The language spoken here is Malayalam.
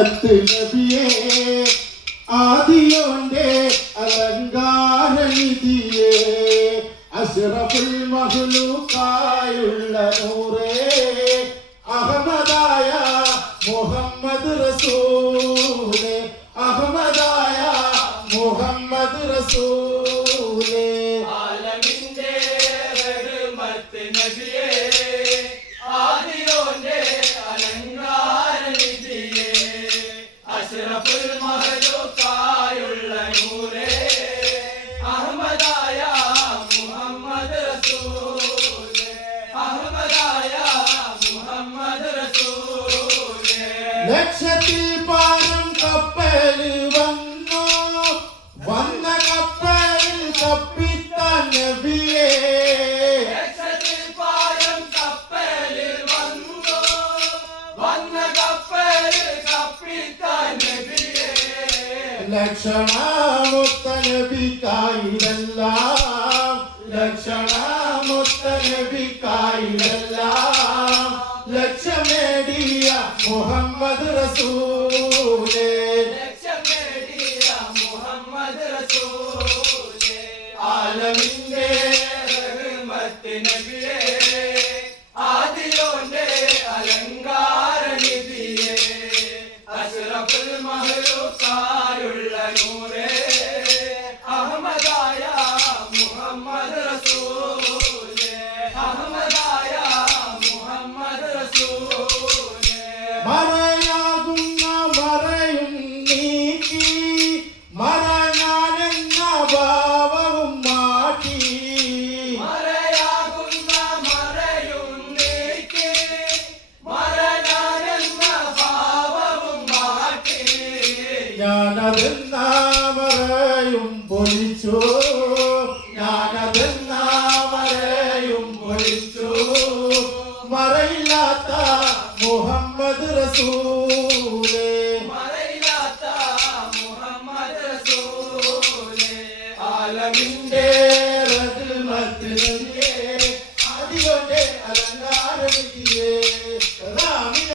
നബിയേ ആദിയോന്റെ അലങ്കാരനിധിയേ അഷ്റഫുൽ മഖ്ലൂഖായുള്ള നൂറേ അഹമ്മദായ മുഹമ്മദ് റസൂലേ അഹമ്മദായ മുഹമ്മദ് റസൂലേ ആലമിന്റെ റഹ്മത്ത് നബിയേ ആദിയോന്റെ അലങ്കാരനിധിയേ അഷ്റഫുൽ മഖ്ലൂഖായുള്ള നൂറേ അഹമ്മദായ മുഹമ്മദ് റസൂലേ അഹമ്മദായ മുഹമ്മദ് റസൂലേ ലക്ഷത്തിൽ പാരം കപ്പലിൽ വന്നു വന്ന കപ്പലിൽ കപ്പിത്താൻ നബിയേ ലക്ഷത്തിൽ പാരം കപ്പലിൽ വന്നു വന്ന കപ്പലിൽ കപ്പിത്താൻ നബിയേ ലക്ഷണമൊത്ത നബിക്കായിലെല്ലാം ലക്ഷണമൊത്ത നബിക്കായിലെല്ലാം ലക്ഷ്യമേടിയ മുഹമ്മദ് റസൂലേ ലക്ഷ്യമേടിയ മുഹമ്മദ് റസൂലേ ആലമിന്റെ റഹ്മത്ത് നബിയേ ആദിയോന്റെ അലങ്കാരനിധിയേ അഷ്റഫുൽ മഖ്ലൂഖായുള്ള നൂറേ അഹമ്മദായ മുഹമ്മദ് റസൂലേ അഹമ്മദായ മുഹമ്മദ് റസൂലേ മറയാകുന്ന മറയും നീക്കി മറഞ്ഞാനെന്ന ഭാവവും മാറ്റി മറയാകുന്ന മറയും നീക്കി മറയാനെന്ന ഭാവവും മാറ്റി ഞാനതെന്ന മറയും പൊളിച്ചു ഞാനതെന്ന മറയും പൊളിച്ചു മറയില്ലാത്ത മുഹമ്മദ് റസൂലേ മറയില്ലാത്ത മുഹമ്മദ് റസൂലേ ആലമിന്റെ റഹ്മത്ത് നബിയേ ആദിയോന്റെ അലങ്കാരനിധിയേ